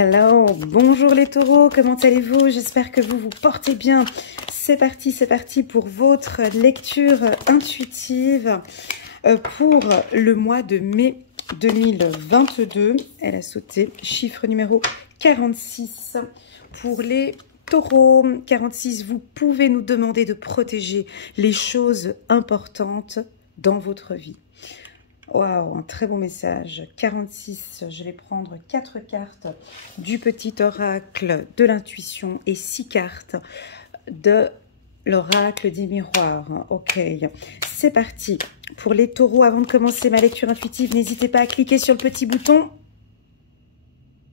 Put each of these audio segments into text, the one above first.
Hello, bonjour les taureaux, comment allez-vous? J'espère que vous vous portez bien. C'est parti pour votre lecture intuitive pour le mois de mai 2022. Elle a sauté, chiffre numéro 46 pour les taureaux. 46, vous pouvez nous demander de protéger les choses importantes dans votre vie. Waouh, un très bon message. 46, je vais prendre 4 cartes du petit oracle de l'intuition et 6 cartes de l'oracle des miroirs. Ok, c'est parti. Pour les taureaux, avant de commencer ma lecture intuitive, n'hésitez pas à cliquer sur le petit bouton.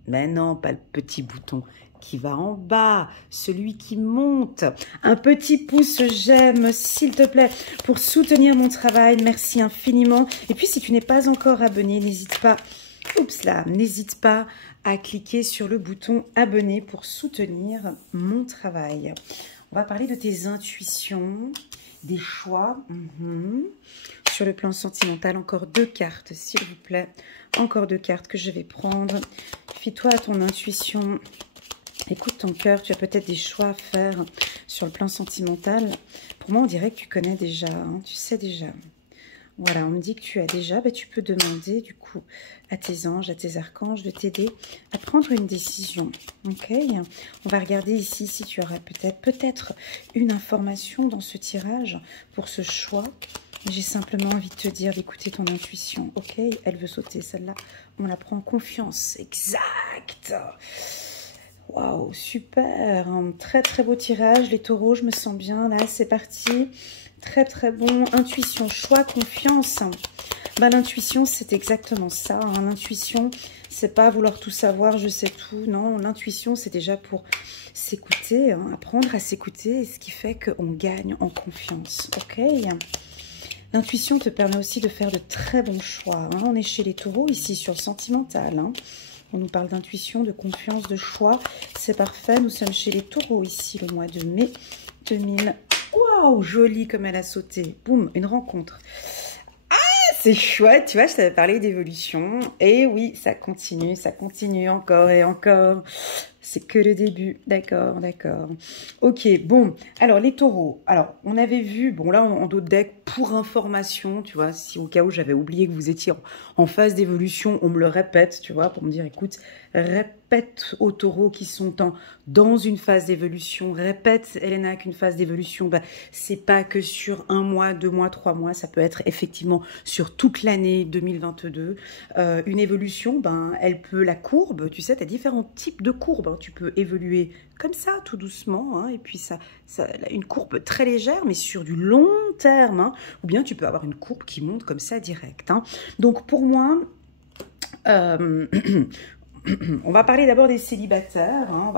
Mais non, pas le petit bouton qui va en bas, celui qui monte. Un petit pouce j'aime, s'il te plaît, pour soutenir mon travail. Merci infiniment. Et puis, si tu n'es pas encore abonné, n'hésite pas, n'hésite pas à cliquer sur le bouton abonner pour soutenir mon travail. On va parler de tes intuitions, des choix. Sur le plan sentimental, encore 2 cartes, s'il vous plaît. Encore 2 cartes que je vais prendre. Fie-toi à ton intuition. Écoute ton cœur, tu as peut-être des choix à faire sur le plan sentimental. Pour moi, on dirait que tu connais déjà, hein, tu sais déjà. Voilà, on me dit que tu as déjà, tu peux demander du coup à tes anges, à tes archanges de t'aider à prendre une décision. Ok, on va regarder ici si tu auras peut-être une information dans ce tirage pour ce choix. J'ai simplement envie de te dire d'écouter ton intuition. Ok, elle veut sauter celle-là, on la prend en confiance. Exact. Waouh, super, un très beau tirage, les taureaux, je me sens bien, là, c'est parti, très bon, intuition, choix, confiance. L'intuition, c'est exactement ça, hein. L'intuition, c'est pas vouloir tout savoir, je sais tout, non, l'intuition, c'est déjà pour s'écouter, hein, apprendre à s'écouter, ce qui fait qu'on gagne en confiance, ok. L'intuition te permet aussi de faire de très bons choix, hein. On est chez les taureaux, ici, sur le sentimental, hein. On nous parle d'intuition, de confiance, de choix. C'est parfait. Nous sommes chez les taureaux ici, le mois de mai 2000. Waouh, jolie comme elle a sauté. Boum, une rencontre. Ah, c'est chouette. Tu vois, je t'avais parlé d'évolution. Et oui, ça continue encore et encore. C'est que le début. D'accord. Ok, bon. Alors, les taureaux. Alors, on avait vu, bon, là, en dos de deck, pour information, tu vois, si au cas où j'avais oublié que vous étiez en phase d'évolution, on me le répète, tu vois, pour me dire, écoute, répète aux taureaux qui sont dans une phase d'évolution, répète, Elena, qu'une phase d'évolution, c'est pas que sur 1 mois, 2 mois, 3 mois, ça peut être effectivement sur toute l'année 2022. Une évolution, elle peut, la courbe, tu sais, tu as différents types de courbes, hein. Tu peux évoluer comme ça, tout doucement, hein, et puis ça, une courbe très légère, mais sur du long terme, hein, ou bien tu peux avoir une courbe qui monte comme ça direct, hein. Donc pour moi, on va parler d'abord des célibataires, hein,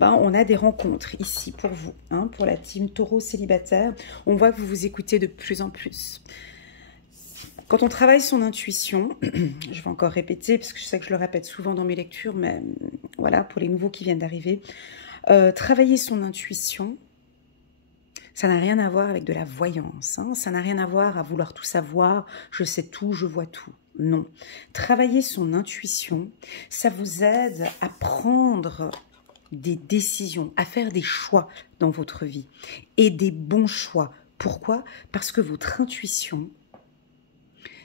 on a des rencontres ici pour vous, hein, pour la team taureau célibataire. On voit que vous vous écoutez de plus en plus. Quand on travaille son intuition, je vais encore répéter, parce que je sais que je le répète souvent dans mes lectures, mais voilà, pour les nouveaux qui viennent d'arriver, travailler son intuition, ça n'a rien à voir avec de la voyance, hein, ça n'a rien à voir à vouloir tout savoir, je sais tout, je vois tout. Non. Travailler son intuition, ça vous aide à prendre des décisions, à faire des choix dans votre vie, et des bons choix. Pourquoi? Parce que votre intuition,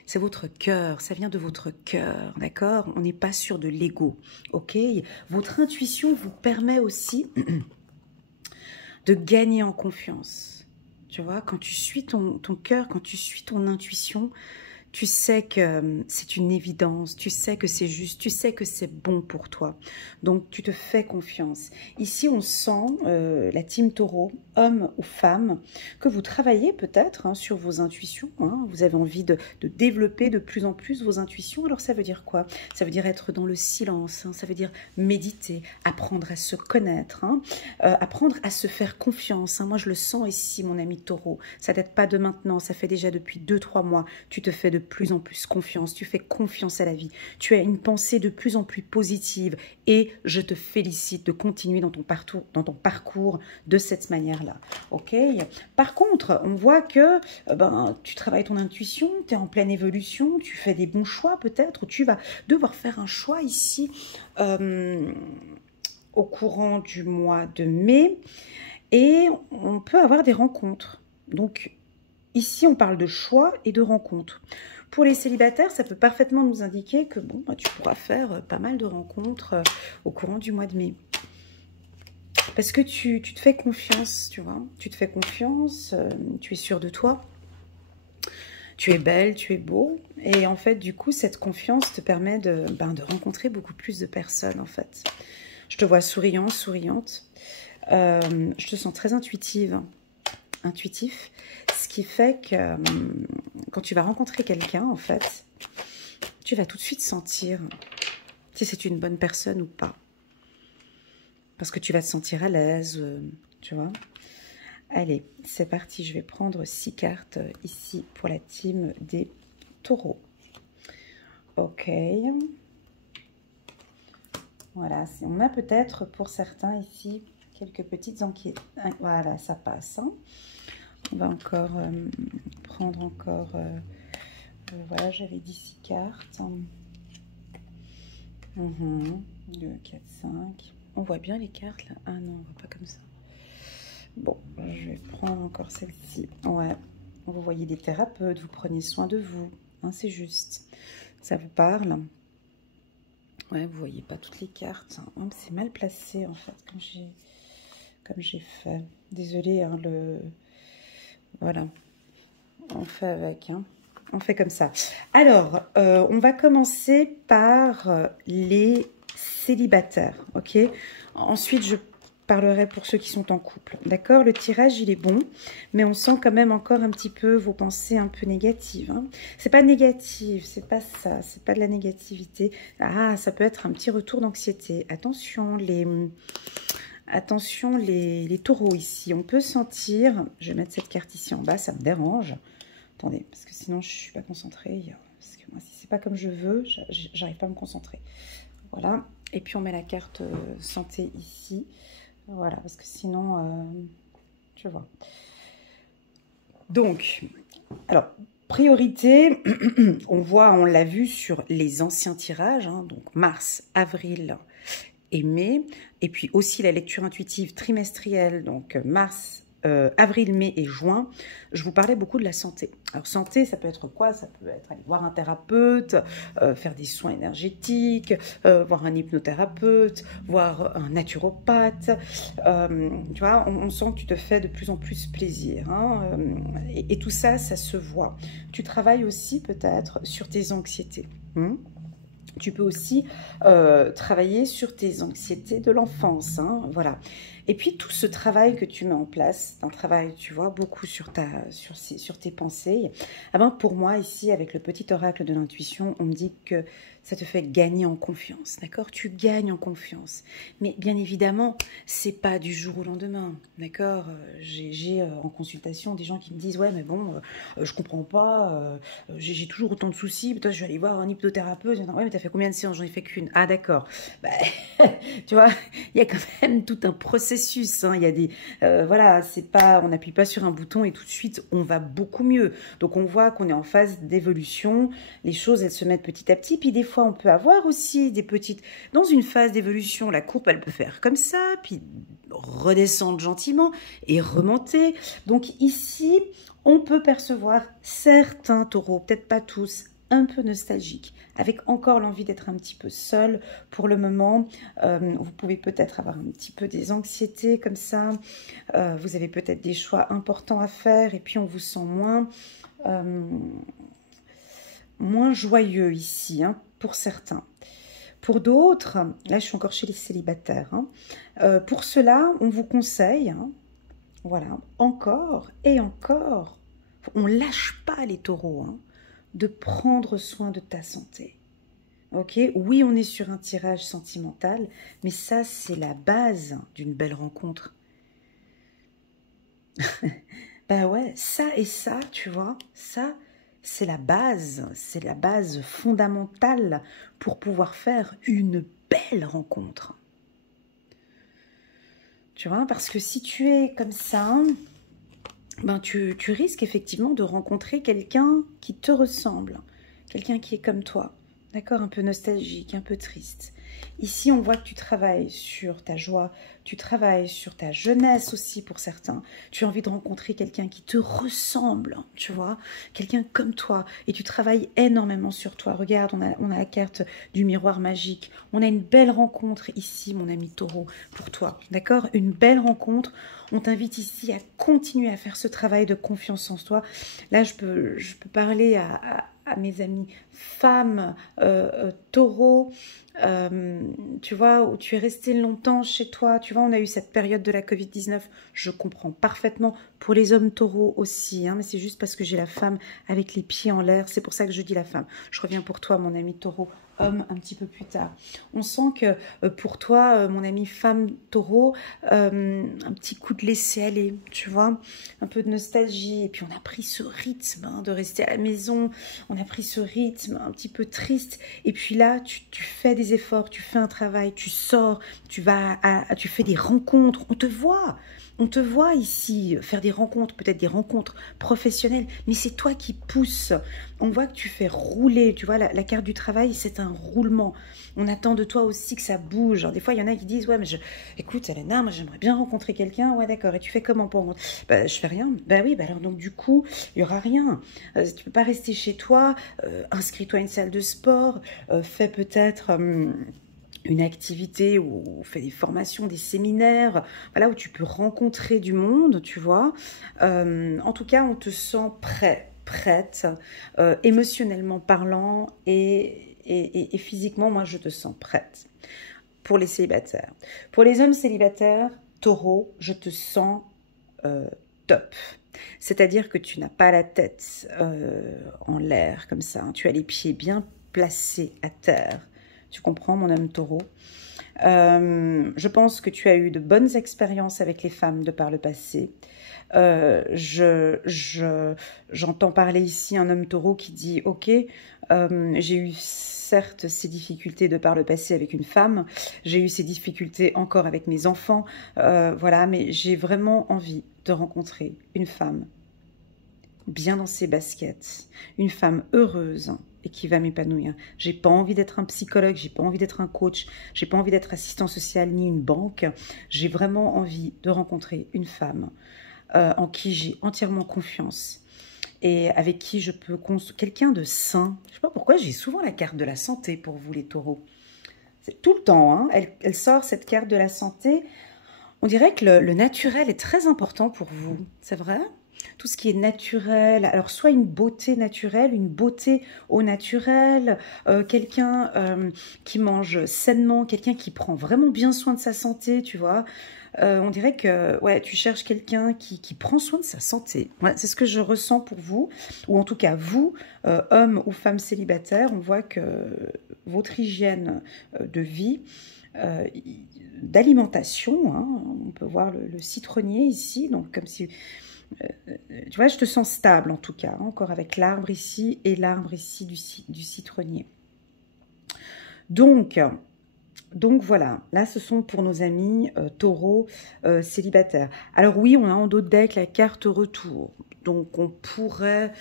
c'est votre cœur, ça vient de votre cœur, d'accord? On n'est pas sur de l'ego, ok? Votre intuition vous permet aussi de gagner en confiance. Tu vois, quand tu suis ton cœur, quand tu suis ton intuition, tu sais que c'est une évidence, tu sais que c'est juste, tu sais que c'est bon pour toi. Donc, tu te fais confiance. Ici, on sent, la team taureau, homme ou femme, que vous travaillez peut-être, hein, sur vos intuitions. Hein. Vous avez envie de développer de plus en plus vos intuitions. Alors, ça veut dire quoi? Ça veut dire être dans le silence, hein, ça veut dire méditer, apprendre à se connaître, hein, apprendre à se faire confiance. Hein. Moi, je le sens ici, mon ami taureau. Ça date pas de maintenant, ça fait déjà depuis 2-3 mois. Tu te fais de plus en plus confiance, tu fais confiance à la vie, tu as une pensée de plus en plus positive et je te félicite de continuer dans ton parcours de cette manière-là. Ok. Par contre, on voit que tu travailles ton intuition, tu es en pleine évolution, tu fais des bons choix peut-être, ou tu vas devoir faire un choix ici au courant du mois de mai et on peut avoir des rencontres. Donc, ici, on parle de choix et de rencontres. Pour les célibataires, ça peut parfaitement nous indiquer que bon, tu pourras faire pas mal de rencontres au courant du mois de mai. Parce que tu te fais confiance, tu vois. Tu te fais confiance, tu es sûr de toi. Tu es belle, tu es beau. Et en fait, du coup, cette confiance te permet de rencontrer beaucoup plus de personnes, en fait. Je te vois souriante, souriante. Je te sens très intuitive. Intuitif, ce qui fait que quand tu vas rencontrer quelqu'un, en fait, tu vas tout de suite sentir si c'est une bonne personne ou pas. Parce que tu vas te sentir à l'aise, tu vois. Allez, c'est parti, je vais prendre 6 cartes ici pour la team des taureaux. Ok. Voilà, on a peut-être pour certains ici quelques petites inquiétudes. Voilà, ça passe, hein. On va encore prendre encore... voilà, j'avais dit 6 cartes. 2, 4, 5. On voit bien les cartes, là. Ah non, on voit pas comme ça. Bon, je vais prendre encore celle-ci. Ouais, vous voyez des thérapeutes, vous prenez soin de vous. Hein, c'est juste. Ça vous parle? Ouais, vous voyez pas toutes les cartes. Hein. C'est mal placé, en fait, comme j'ai fait. Désolée, hein, voilà, on fait avec, hein. On fait comme ça. Alors, on va commencer par les célibataires, ok? Ensuite, je parlerai pour ceux qui sont en couple, d'accord? Le tirage, il est bon, mais on sent quand même encore un petit peu vos pensées un peu négatives, hein. C'est pas négatif, c'est pas ça, c'est pas de la négativité. Ah, ça peut être un petit retour d'anxiété. Attention, les taureaux ici, on peut sentir, je vais mettre cette carte ici en bas, ça me dérange. Attendez, parce que sinon je ne suis pas concentrée. Parce que moi, si c'est pas comme je veux, j'arrive pas à me concentrer. Voilà. Et puis on met la carte santé ici. Voilà, parce que sinon, tu vois. Donc, alors, priorité, on l'a vu sur les anciens tirages, hein, donc mars, avril et mai. Et puis aussi la lecture intuitive trimestrielle, donc mars, avril, mai et juin, je vous parlais beaucoup de la santé. Alors santé, ça peut être quoi? Ça peut être aller voir un thérapeute, faire des soins énergétiques, voir un hypnothérapeute, voir un naturopathe. Tu vois, on sent que tu te fais de plus en plus plaisir. Hein, et tout ça, ça se voit. Tu travailles aussi peut-être sur tes anxiétés. Tu peux aussi travailler sur tes anxiétés de l'enfance, hein, voilà. Et puis tout ce travail que tu mets en place, un travail, tu vois, beaucoup sur tes pensées. Ah ben, pour moi, ici, avec le petit oracle de l'intuition, on me dit que ça te fait gagner en confiance, d'accord? Tu gagnes en confiance. Mais bien évidemment, c'est pas du jour au lendemain, d'accord? J'ai en consultation des gens qui me disent, ouais, mais bon, je comprends pas, j'ai toujours autant de soucis, toi, je vais aller voir un hypnothérapeute. Ouais, mais t'as fait combien de séances? J'en ai fait qu'une. Ah, d'accord. Bah, tu vois, il y a quand même tout un processus, hein. Il y a des, voilà, c'est pas, on n'appuie pas sur un bouton et tout de suite, on va beaucoup mieux. Donc, on voit qu'on est en phase d'évolution. Les choses, elles se mettent petit à petit. Puis, des fois, on peut avoir aussi des petites... Dans une phase d'évolution, la courbe, elle peut faire comme ça, puis redescendre gentiment et remonter. Donc, ici, on peut percevoir certains taureaux, peut-être pas tous, un peu nostalgiques, avec encore l'envie d'être un petit peu seul pour le moment. Vous pouvez peut-être avoir un petit peu des anxiétés comme ça. Vous avez peut-être des choix importants à faire et puis on vous sent moins joyeux ici, hein, pour certains. Pour d'autres, là je suis encore chez les célibataires, hein, pour cela on vous conseille, hein, voilà, encore et encore, on lâche pas les taureaux, hein, de prendre soin de ta santé. Ok, oui, on est sur un tirage sentimental, mais ça, c'est la base d'une belle rencontre. Ben ouais, ça et ça, tu vois, ça, c'est la base fondamentale pour pouvoir faire une belle rencontre. Tu vois, parce que si tu es comme ça, ben tu risques effectivement de rencontrer quelqu'un qui te ressemble, quelqu'un qui est comme toi, d'accord, un peu nostalgique, un peu triste. Ici, on voit que tu travailles sur ta joie, tu travailles sur ta jeunesse aussi pour certains. Tu as envie de rencontrer quelqu'un qui te ressemble, tu vois, quelqu'un comme toi. Et tu travailles énormément sur toi. Regarde, on a la carte du miroir magique. On a une belle rencontre ici, mon ami Taureau, pour toi, d'accord? Une belle rencontre. On t'invite ici à continuer à faire ce travail de confiance en toi. Là, je peux parler à mes amis femmes, taureaux, tu vois, où tu es resté longtemps chez toi. Tu vois, on a eu cette période de la Covid-19. Je comprends parfaitement. Pour les hommes taureaux aussi, hein, mais c'est juste parce que j'ai la femme avec les pieds en l'air. C'est pour ça que je dis la femme. Je reviens pour toi, mon ami taureau. Homme un petit peu plus tard. On sent que pour toi, mon ami femme taureau, un petit coup de laisser aller, tu vois, un peu de nostalgie. Et puis on a pris ce rythme hein, de rester à la maison, on a pris ce rythme un petit peu triste. Et puis là, tu fais des efforts, tu fais un travail, tu sors, tu fais des rencontres, on te voit. On te voit ici faire des rencontres, peut-être des rencontres professionnelles, mais c'est toi qui pousses. On voit que tu fais rouler, tu vois, la carte du travail, c'est un roulement. On attend de toi aussi que ça bouge. Alors, des fois, il y en a qui disent, ouais, mais écoute, Elena, moi, j'aimerais bien rencontrer quelqu'un. Ouais, d'accord, et tu fais comment pour rencontrer? Bah, je fais rien. Bah oui, bah alors, donc, du coup, il n'y aura rien. Tu peux pas rester chez toi, inscris-toi à une salle de sport, fais peut-être... une activité où on fait des formations, des séminaires, voilà, où tu peux rencontrer du monde, tu vois. En tout cas, on te sent prête, émotionnellement parlant et physiquement, moi, je te sens prête pour les célibataires. Pour les hommes célibataires, taureau, je te sens top. C'est-à-dire que tu n'as pas la tête en l'air comme ça, hein. Tu as les pieds bien placés à terre. Tu comprends, mon homme taureau? Je pense que tu as eu de bonnes expériences avec les femmes de par le passé. J'entends parler ici un homme taureau qui dit « Ok, j'ai eu certes ces difficultés de par le passé avec une femme, j'ai eu ces difficultés encore avec mes enfants, voilà, mais j'ai vraiment envie de rencontrer une femme bien dans ses baskets, une femme heureuse et qui va m'épanouir. J'ai pas envie d'être un psychologue, j'ai pas envie d'être un coach, j'ai pas envie d'être assistant social ni une banque. J'ai vraiment envie de rencontrer une femme en qui j'ai entièrement confiance et avec qui je peux construire quelqu'un de sain. Je sais pas pourquoi j'ai souvent la carte de la santé pour vous les taureaux. C'est tout le temps, hein, elle sort cette carte de la santé. On dirait que le naturel est très important pour vous, c'est vrai ? Tout ce qui est naturel, alors soit une beauté naturelle, une beauté au naturel, quelqu'un qui mange sainement, quelqu'un qui prend vraiment bien soin de sa santé, tu vois. On dirait que ouais, tu cherches quelqu'un qui prend soin de sa santé. Ouais, c'est ce que je ressens pour vous, ou en tout cas vous, hommes ou femmes célibataires, on voit que votre hygiène de vie, d'alimentation, hein, on peut voir le citronnier ici, donc comme si... tu vois, je te sens stable en tout cas, hein, encore avec l'arbre ici et l'arbre ici du citronnier. Donc voilà, là ce sont pour nos amis taureaux célibataires. Alors oui, on a en dos de deck la carte retour. Donc on pourrait...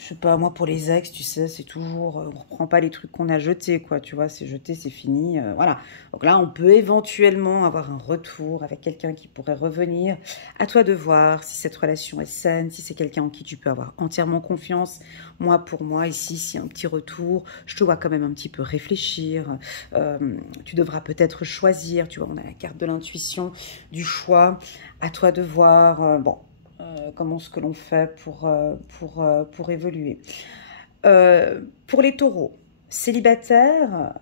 Je sais pas, moi pour les ex, tu sais, c'est toujours, on reprend pas les trucs qu'on a jetés, quoi, tu vois, c'est jeté, c'est fini, voilà. Donc là, on peut éventuellement avoir un retour avec quelqu'un qui pourrait revenir. À toi de voir si cette relation est saine, si c'est quelqu'un en qui tu peux avoir entièrement confiance. Moi, pour moi, ici, s'il y a un petit retour, je te vois quand même un petit peu réfléchir. Tu devras peut-être choisir, tu vois, on a la carte de l'intuition, du choix. À toi de voir, bon... comment ce que l'on fait pour évoluer. Pour les taureaux, célibataires,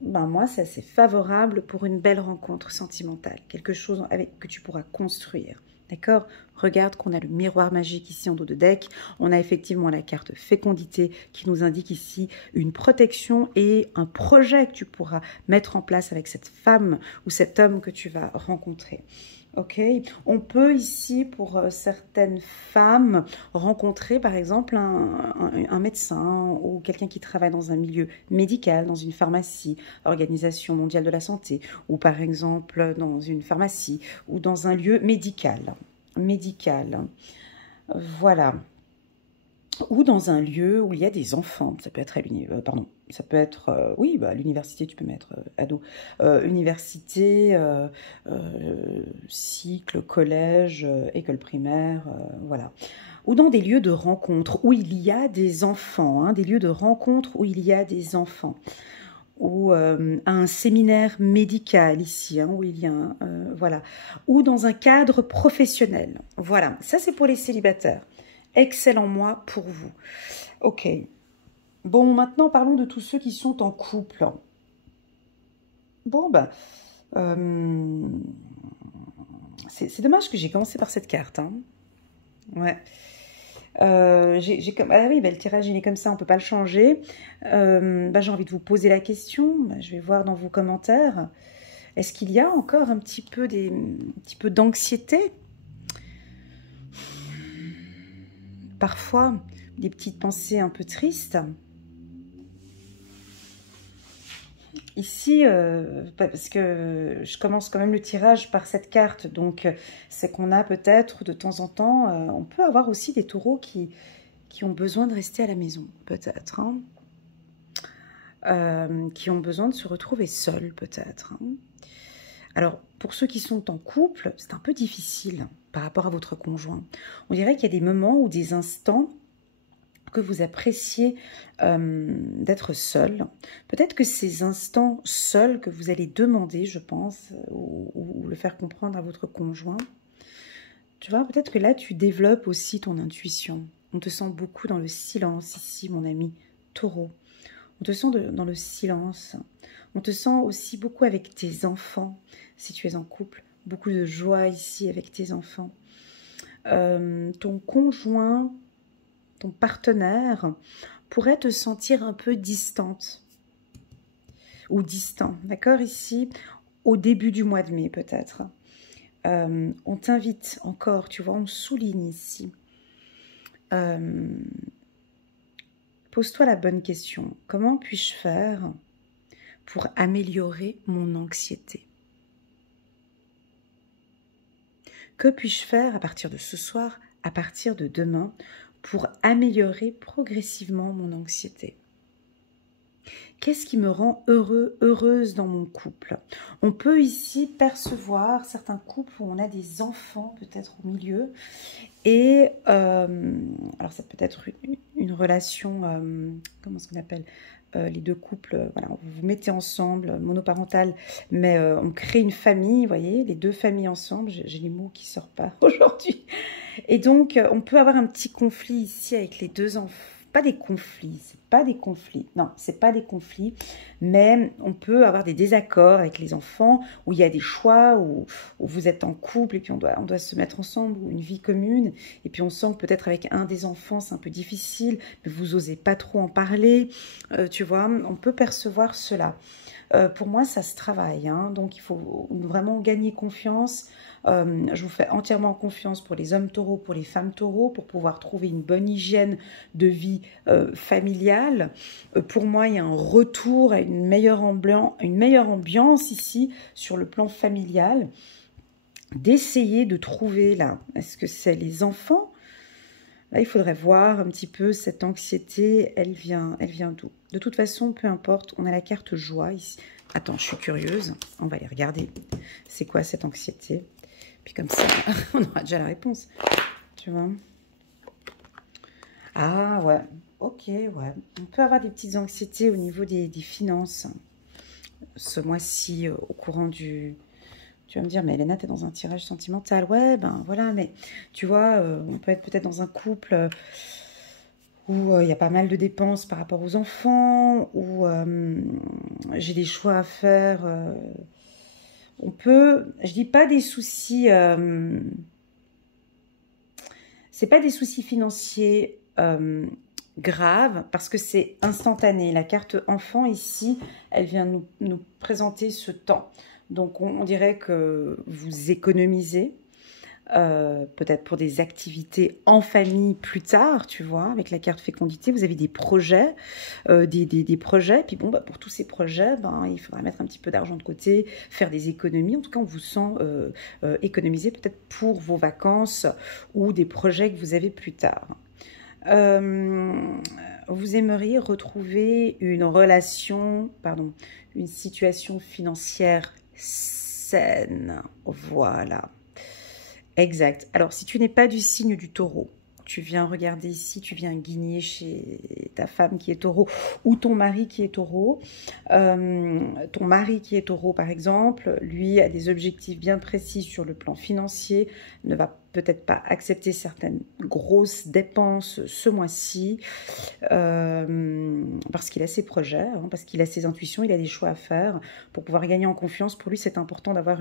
ben moi, c'est assez favorable pour une belle rencontre sentimentale, quelque chose que tu pourras construire. D'accord? Regarde qu'on a le miroir magique ici en dos de deck. On a effectivement la carte fécondité qui nous indique ici une protection et un projet que tu pourras mettre en place avec cette femme ou cet homme que tu vas rencontrer. Ok, on peut ici, pour certaines femmes, rencontrer par exemple un médecin ou quelqu'un qui travaille dans un milieu médical, dans une pharmacie, Organisation mondiale de la santé, ou par exemple dans une pharmacie ou dans un lieu médical. Médical, voilà. Ou dans un lieu où il y a des enfants. Ça peut être à l'université, pardon, ça peut être, oui, bah, à l'université, tu peux mettre ado. Université, cycle, collège, école primaire, voilà. Ou dans des lieux de rencontre où il y a des enfants, hein, des lieux de rencontre où il y a des enfants. Ou à un séminaire médical ici, hein, où il y a un, voilà. Ou dans un cadre professionnel. Voilà, ça c'est pour les célibataires. Excellent mois pour vous. Ok. Bon, maintenant parlons de tous ceux qui sont en couple. Bon, ben, c'est dommage que j'ai commencé par cette carte. Hein. Ouais. Ah oui, ben, le tirage il est comme ça, on ne peut pas le changer. Ben, j'ai envie de vous poser la question. Ben, je vais voir dans vos commentaires. Est-ce qu'il y a encore un petit peu d'anxiété? Parfois, des petites pensées un peu tristes. Ici, parce que je commence quand même le tirage par cette carte, donc c'est qu'on a peut-être de temps en temps, on peut avoir aussi des taureaux qui ont besoin de rester à la maison, peut-être, hein, qui ont besoin de se retrouver seuls, peut-être. Hein. Alors, pour ceux qui sont en couple, c'est un peu difficile par rapport à votre conjoint. On dirait qu'il y a des moments ou des instants que vous appréciez d'être seul. Peut-être que ces instants seuls que vous allez demander, je pense, ou le faire comprendre à votre conjoint, tu vois, peut-être que là, tu développes aussi ton intuition. On te sent beaucoup dans le silence ici, mon ami Taureau. On te sent dans le silence. On te sent aussi beaucoup avec tes enfants, si tu es en couple. Beaucoup de joie ici avec tes enfants. Ton conjoint, ton partenaire, pourrait te sentir un peu distante ou distant, d'accord, ici, au début du mois de mai peut-être. On t'invite encore, tu vois, on souligne ici. Pose-toi la bonne question. Comment puis-je faire pour améliorer mon anxiété? Que puis-je faire à partir de ce soir, à partir de demain, pour améliorer progressivement mon anxiété? Qu'est-ce qui me rend heureux, heureuse dans mon couple? On peut ici percevoir certains couples où on a des enfants peut-être au milieu. Et alors ça peut être une relation, comment est-ce qu'on appelle les deux couples, voilà, vous vous mettez ensemble, monoparental, mais on crée une famille, vous voyez, les deux familles ensemble, j'ai les mots qui ne sortent pas aujourd'hui. Et donc, on peut avoir un petit conflit ici avec les deux enfants. Pas des conflits, c'est pas des conflits. Non, c'est pas des conflits, mais on peut avoir des désaccords avec les enfants où il y a des choix, où vous êtes en couple et puis on doit se mettre ensemble, ou une vie commune. Et puis on sent que peut-être avec un des enfants, c'est un peu difficile, mais vous osez pas trop en parler. Tu vois, on peut percevoir cela. Pour moi, ça se travaille, hein, donc il faut vraiment gagner confiance. Je vous fais entièrement confiance pour les hommes taureaux, pour les femmes taureaux, pour pouvoir trouver une bonne hygiène de vie familiale. Pour moi, il y a un retour à une meilleure ambiance ici sur le plan familial. D'essayer de trouver là, est-ce que c'est les enfants? Là, il faudrait voir un petit peu cette anxiété, elle vient d'où? De toute façon, peu importe, on a la carte joie ici. Attends, je suis curieuse, on va aller regarder. C'est quoi cette anxiété? Puis comme ça, on aura déjà la réponse, tu vois. Ah ouais, ok, ouais. On peut avoir des petites anxiétés au niveau des finances. Ce mois-ci, au courant du... Tu vas me dire, mais Elena, t'es dans un tirage sentimental. Ouais, ben voilà, mais tu vois, on peut être peut-être dans un couple où il y a pas mal de dépenses par rapport aux enfants, où j'ai des choix à faire. On peut, je dis pas des soucis, c'est pas des soucis financiers graves, parce que c'est instantané. La carte enfant ici, elle vient nous présenter ce temps. Donc, on dirait que vous économisez, peut-être pour des activités en famille plus tard, tu vois, avec la carte fécondité, vous avez des projets, des projets, puis bon, bah, pour tous ces projets, ben, il faudra mettre un petit peu d'argent de côté, faire des économies, en tout cas on vous sent économiser peut-être pour vos vacances ou des projets que vous avez plus tard. Vous aimeriez retrouver une relation, pardon, une situation financière saine, voilà. Exact. Alors, si tu n'es pas du signe du taureau, tu viens regarder ici, tu viens guigner chez ta femme qui est taureau ou ton mari qui est taureau. Ton mari qui est taureau, par exemple, lui a des objectifs bien précis sur le plan financier, ne va peut-être pas accepter certaines grosses dépenses ce mois-ci, parce qu'il a ses projets, hein, parce qu'il a ses intuitions, il a des choix à faire pour pouvoir gagner en confiance. Pour lui, c'est important d'avoir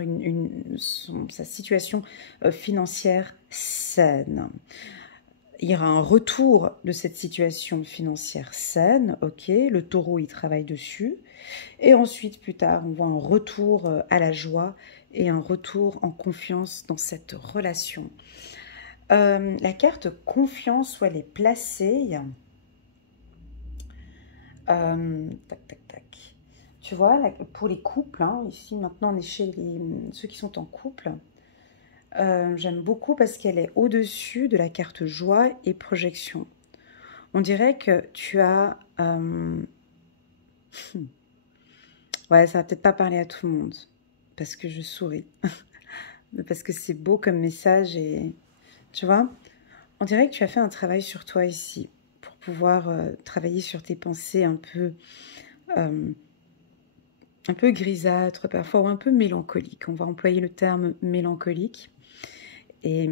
sa situation financière saine. Il y aura un retour de cette situation financière saine, ok, le taureau, il travaille dessus. Et ensuite, plus tard, on voit un retour à la joie et un retour en confiance dans cette relation. La carte confiance, où elle est placée, tac, tac, tac. Tu vois, là, pour les couples, hein, ici maintenant on est chez ceux qui sont en couple, j'aime beaucoup parce qu'elle est au-dessus de la carte joie et projection. On dirait que tu as... Ouais, ça va peut-être pas parler à tout le monde, parce que je souris. Parce que c'est beau comme message et... Tu vois, on dirait que tu as fait un travail sur toi ici, pour pouvoir travailler sur tes pensées un peu grisâtres parfois, ou un peu mélancoliques. On va employer le terme mélancolique. Et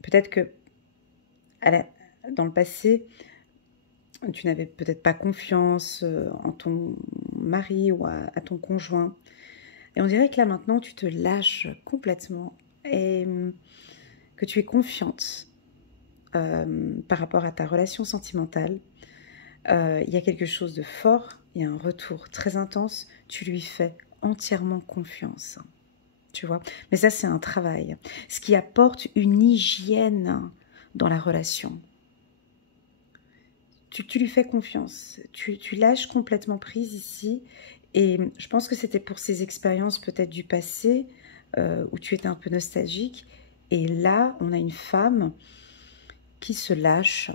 peut-être que dans le passé, tu n'avais peut-être pas confiance en ton mari ou à ton conjoint. Et on dirait que là maintenant, tu te lâches complètement et que tu es confiante par rapport à ta relation sentimentale. Il y a quelque chose de fort, il y a un retour très intense, tu lui fais entièrement confiance. Tu vois, mais ça c'est un travail, ce qui apporte une hygiène dans la relation. Tu lui fais confiance, tu lâches complètement prise ici, et je pense que c'était pour ces expériences peut-être du passé, où tu étais un peu nostalgique, et là on a une femme qui se lâche.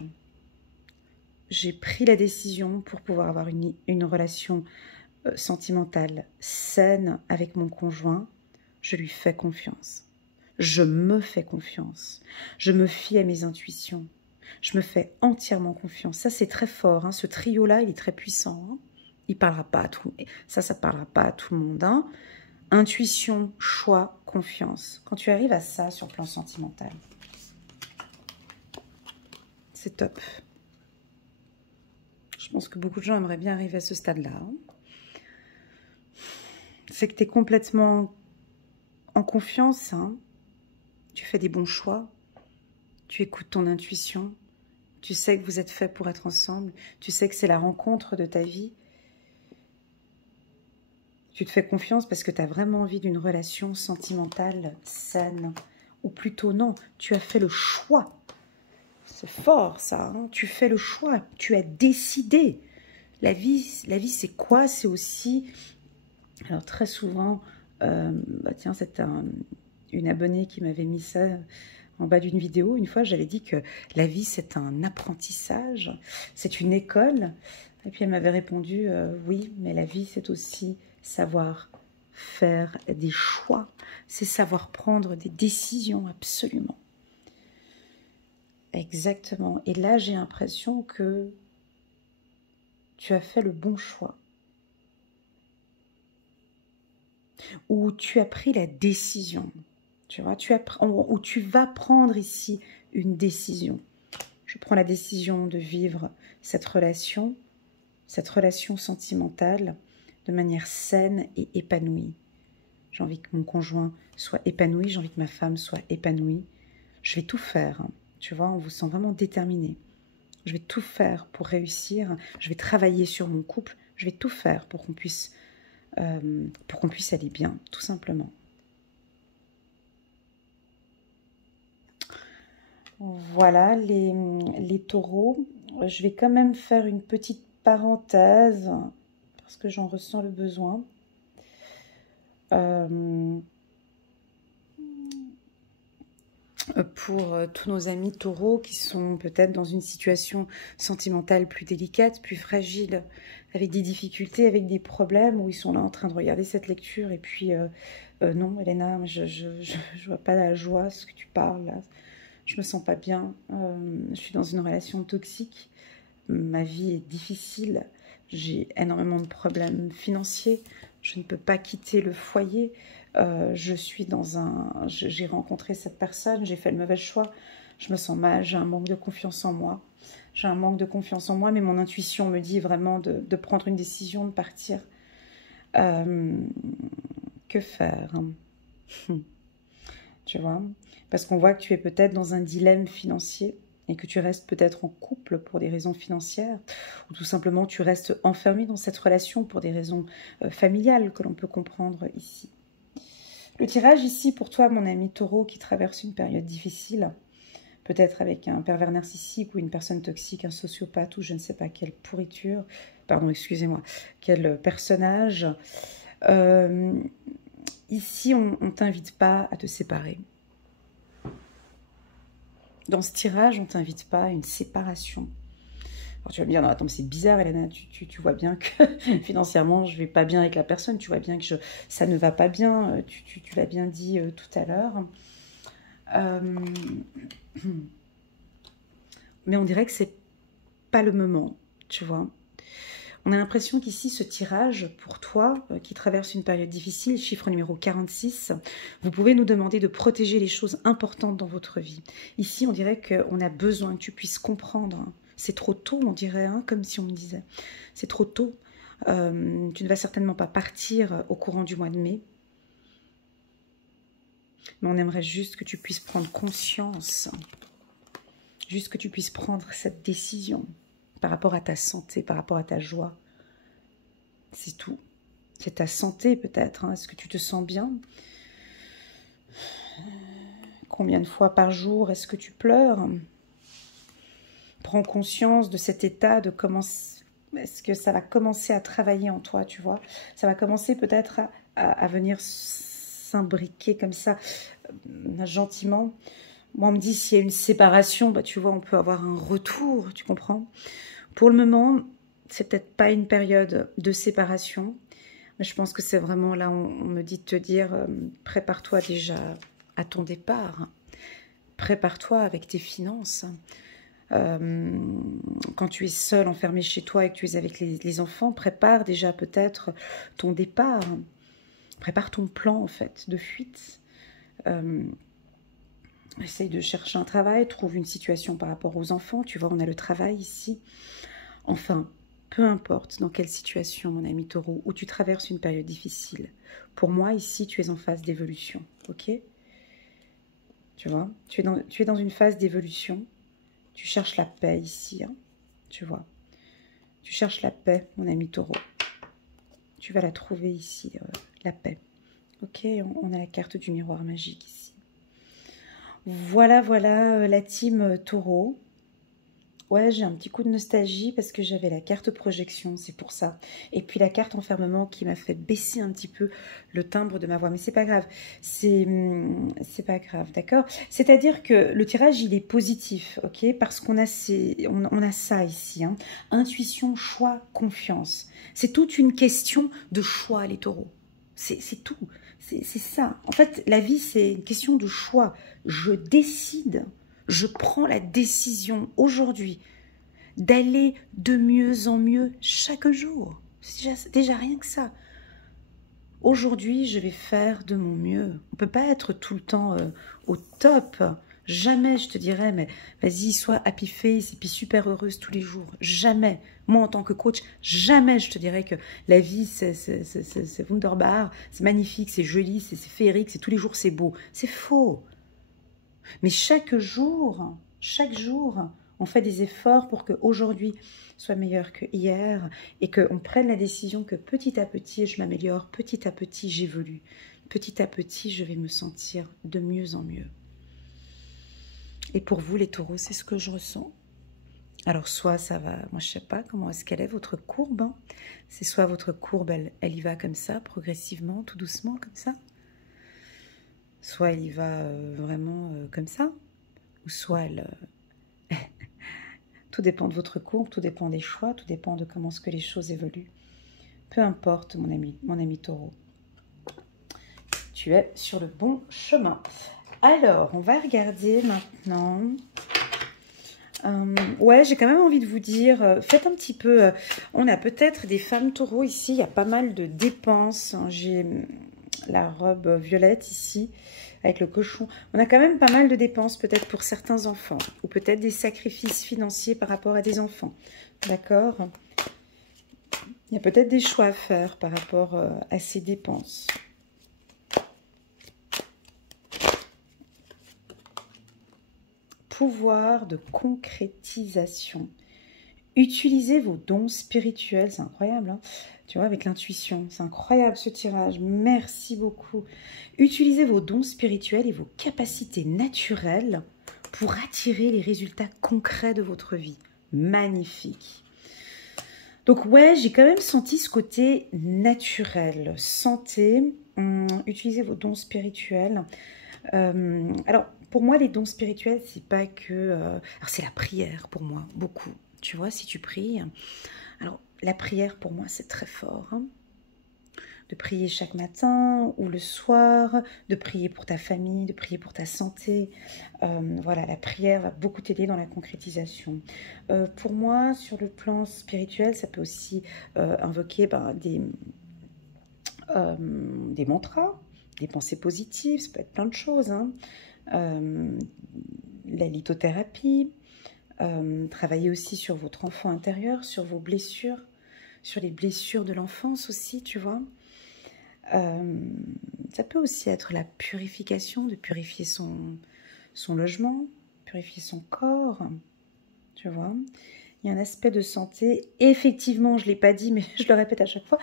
J'ai pris la décision pour pouvoir avoir une relation sentimentale saine avec mon conjoint. Je lui fais confiance. Je me fais confiance. Je me fie à mes intuitions. Je me fais entièrement confiance. Ça, c'est très fort. Hein. Ce trio-là, il est très puissant. Hein. Il parlera pas à tout. Ça parlera pas à tout le monde. Hein. Intuition, choix, confiance. Quand tu arrives à ça sur le plan sentimental, c'est top. Je pense que beaucoup de gens aimeraient bien arriver à ce stade-là. Hein. C'est que tu es complètement en confiance. Hein. Tu fais des bons choix. Tu écoutes ton intuition. Tu sais que vous êtes faits pour être ensemble. Tu sais que c'est la rencontre de ta vie. Tu te fais confiance parce que tu as vraiment envie d'une relation sentimentale saine. Ou plutôt non, tu as fait le choix. C'est fort ça, hein. Tu fais le choix. Tu as décidé. La vie c'est quoi? C'est aussi... Alors très souvent, bah tiens, c'est une abonnée qui m'avait mis ça en bas d'une vidéo. Une fois, j'avais dit que la vie, c'est un apprentissage, c'est une école. Et puis elle m'avait répondu, oui, mais la vie, c'est aussi savoir faire des choix. C'est savoir prendre des décisions, absolument. Exactement. Et là, j'ai l'impression que tu as fait le bon choix. Où tu as pris la décision. Tu vois, où tu vas prendre ici une décision. Je prends la décision de vivre cette relation sentimentale de manière saine et épanouie. J'ai envie que mon conjoint soit épanoui, j'ai envie que ma femme soit épanouie. Je vais tout faire, hein. Tu vois, on vous sent vraiment déterminé. Je vais tout faire pour réussir, je vais travailler sur mon couple, je vais tout faire pour qu'on puisse pour qu'on puisse aller bien, tout simplement. Voilà, les taureaux. Je vais quand même faire une petite parenthèse, parce que j'en ressens le besoin. Pour tous nos amis taureaux qui sont peut-être dans une situation sentimentale plus délicate, plus fragile, avec des difficultés, avec des problèmes, où ils sont là en train de regarder cette lecture et puis non, Elena, je vois pas la joie, ce que tu parles là. Je me sens pas bien, je suis dans une relation toxique, ma vie est difficile, j'ai énormément de problèmes financiers, je ne peux pas quitter le foyer, je suis dans un... J'ai rencontré cette personne, j'ai fait le mauvais choix, je me sens mal, j'ai un manque de confiance en moi. J'ai un manque de confiance en moi, mais mon intuition me dit vraiment de prendre une décision, de partir. Que faire? Tu vois? Parce qu'on voit que tu es peut-être dans un dilemme financier et que tu restes peut-être en couple pour des raisons financières, ou tout simplement tu restes enfermé dans cette relation pour des raisons familiales que l'on peut comprendre ici. Le tirage ici pour toi, mon ami taureau, qui traverse une période difficile, peut-être avec un pervers narcissique ou une personne toxique, un sociopathe ou je ne sais pas quelle pourriture, pardon, excusez-moi, quel personnage. Ici, on ne t'invite pas à te séparer. Dans ce tirage, on ne t'invite pas à une séparation. Alors, tu vas me dire, non, attends, c'est bizarre, Elena, tu vois bien que financièrement, je ne vais pas bien avec la personne, tu vois bien que ça ne va pas bien, tu l'as bien dit tout à l'heure. Mais on dirait que c'est pas le moment, tu vois. On a l'impression qu'ici, ce tirage, pour toi, qui traverse une période difficile, chiffre numéro 46, vous pouvez nous demander de protéger les choses importantes dans votre vie. Ici, on dirait qu'on a besoin que tu puisses comprendre. C'est trop tôt, on dirait, hein, comme si on me disait. C'est trop tôt. Tu ne vas certainement pas partir au courant du mois de mai. Mais on aimerait juste que tu puisses prendre conscience, juste que tu puisses prendre cette décision par rapport à ta santé, par rapport à ta joie. C'est tout. C'est ta santé peut-être. Hein. Est-ce que tu te sens bien? Combien de fois par jour est-ce que tu pleures? Prends conscience de cet état, de comment est-ce que ça va commencer à travailler en toi, tu vois? Ça va commencer peut-être à venir s'imbriquer comme ça, gentiment. Moi, on me dit, s'il y a une séparation, bah, tu vois, on peut avoir un retour, tu comprends? Pour le moment, c'est peut-être pas une période de séparation, mais je pense que c'est vraiment là, on me dit de te dire, prépare-toi déjà à ton départ, prépare-toi avec tes finances. Quand tu es seul, enfermé chez toi et que tu es avec les enfants, prépare déjà peut-être ton départ, prépare ton plan en fait de fuite. Essaye de chercher un travail, trouve une situation par rapport aux enfants. Tu vois, on a le travail ici. Enfin, peu importe dans quelle situation, mon ami taureau, où tu traverses une période difficile. Pour moi, ici, tu es en phase d'évolution, ok? Tu vois, tu es dans une phase d'évolution. Tu cherches la paix ici, hein, tu vois. Tu cherches la paix, mon ami taureau. Tu vas la trouver ici, la paix. Ok, on a la carte du miroir magique ici. Voilà, voilà la team taureau. Ouais, j'ai un petit coup de nostalgie parce que j'avais la carte projection, c'est pour ça. Et puis la carte enfermement qui m'a fait baisser un petit peu le timbre de ma voix. Mais c'est pas grave, c'est pas grave, d'accord? C'est-à-dire que le tirage, il est positif, ok? Parce qu'on a, on a ça ici, hein. Intuition, choix, confiance. C'est toute une question de choix, les taureaux. C'est tout, c'est ça. En fait, la vie, c'est une question de choix. Je décide. Je prends la décision aujourd'hui d'aller de mieux en mieux chaque jour. C'est déjà rien que ça. Aujourd'hui, je vais faire de mon mieux. On ne peut pas être tout le temps au top. Jamais je te dirais, mais vas-y, sois happy face et puis super heureuse tous les jours. Jamais. Moi, en tant que coach, jamais je te dirais que la vie, c'est wunderbar, c'est magnifique, c'est joli, c'est féerique, c'est tous les jours, c'est beau. C'est faux. Mais chaque jour, On fait des efforts pour qu'aujourd'hui soit meilleur que hier et qu'on prenne la décision que petit à petit, je m'améliore, petit à petit, j'évolue. Petit à petit, je vais me sentir de mieux en mieux. Et pour vous, les taureaux, c'est ce que je ressens. Alors, soit ça va, moi je sais pas comment est-ce qu'elle est, votre courbe. Hein. C'est soit votre courbe, elle y va comme ça, progressivement, tout doucement, comme ça. Soit elle y va vraiment comme ça. Ou soit elle... tout dépend de votre courbe, tout dépend des choix, tout dépend de comment est-ce que les choses évoluent. Peu importe, mon ami taureau. Tu es sur le bon chemin. Alors, on va regarder maintenant... ouais, j'ai quand même envie de vous dire, faites un petit peu... on a peut-être des femmes taureaux ici, il y a pas mal de dépenses. Hein, j'ai la robe violette ici, avec le cochon. On a quand même pas mal de dépenses, peut-être pour certains enfants, ou peut-être des sacrifices financiers par rapport à des enfants. D'accord? Il y a peut-être des choix à faire par rapport à ces dépenses. Pouvoir de concrétisation. Utilisez vos dons spirituels, c'est incroyable, hein, tu vois, avec l'intuition, c'est incroyable ce tirage, merci beaucoup. Utilisez vos dons spirituels et vos capacités naturelles pour attirer les résultats concrets de votre vie. Magnifique. Donc ouais, j'ai quand même senti ce côté naturel, santé, utilisez vos dons spirituels. Alors, pour moi, les dons spirituels, c'est pas que... alors, c'est la prière pour moi, beaucoup. Tu vois, si tu pries... Alors, la prière, pour moi, c'est très fort. Hein, de prier chaque matin ou le soir, de prier pour ta famille, de prier pour ta santé. Voilà, la prière va beaucoup t'aider dans la concrétisation. Pour moi, sur le plan spirituel, ça peut aussi invoquer des mantras, des pensées positives, ça peut être plein de choses. Hein. La lithothérapie, travailler aussi sur votre enfant intérieur, sur vos blessures, sur les blessures de l'enfance aussi, tu vois. Ça peut aussi être la purification, de purifier son logement, purifier son corps, tu vois. Il y a un aspect de santé, effectivement, je ne l'ai pas dit, mais je le répète à chaque fois,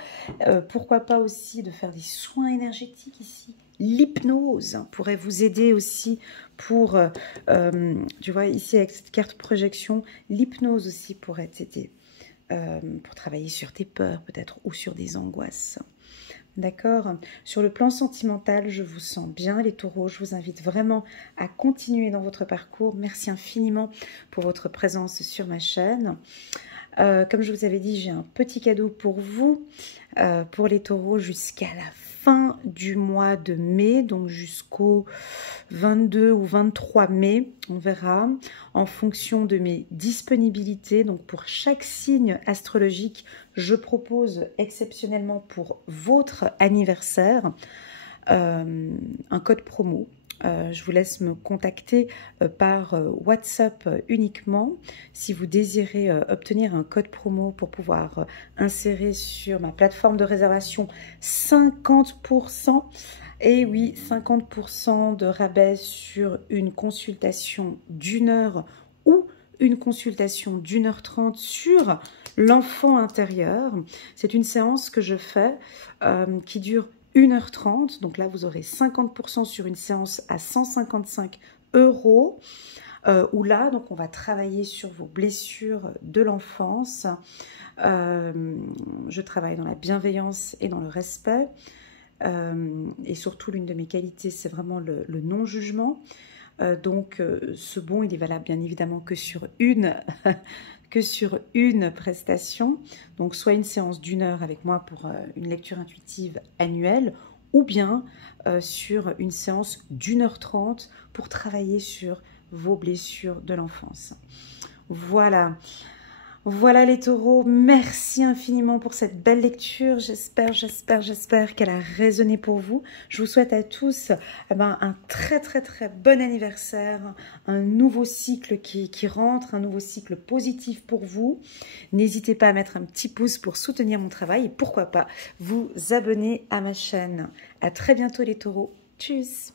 pourquoi pas aussi de faire des soins énergétiques ici. L'hypnose pourrait vous aider aussi pour, tu vois, ici avec cette carte projection, l'hypnose aussi pourrait t'aider pour travailler sur tes peurs peut-être ou sur des angoisses. D'accord? Sur le plan sentimental, je vous sens bien, les taureaux. Je vous invite vraiment à continuer dans votre parcours. Merci infiniment pour votre présence sur ma chaîne. Comme je vous avais dit, j'ai un petit cadeau pour vous, pour les taureaux, jusqu'à la fin du mois de mai, donc jusqu'au 22 ou 23 mai, on verra, en fonction de mes disponibilités. Donc pour chaque signe astrologique, je propose exceptionnellement pour votre anniversaire un code promo. Je vous laisse me contacter par WhatsApp uniquement si vous désirez obtenir un code promo pour pouvoir insérer sur ma plateforme de réservation 50%. Et oui, 50% de rabais sur une consultation d'1 heure ou une consultation d'1h30 sur l'enfant intérieur. C'est une séance que je fais qui dure 1h30, donc là vous aurez 50% sur une séance à 155 €, où là donc on va travailler sur vos blessures de l'enfance. Je travaille dans la bienveillance et dans le respect, et surtout l'une de mes qualités c'est vraiment le non-jugement. Donc ce bon il est valable bien évidemment que sur une prestation, donc soit une séance d'1 heure avec moi pour une lecture intuitive annuelle, ou bien sur une séance d'1h30 pour travailler sur vos blessures de l'enfance. Voilà. Voilà les taureaux, merci infiniment pour cette belle lecture. J'espère qu'elle a résonné pour vous. Je vous souhaite à tous un très bon anniversaire, un nouveau cycle qui rentre, un nouveau cycle positif pour vous. N'hésitez pas à mettre un petit pouce pour soutenir mon travail et pourquoi pas vous abonner à ma chaîne. À très bientôt les taureaux. Tchuss!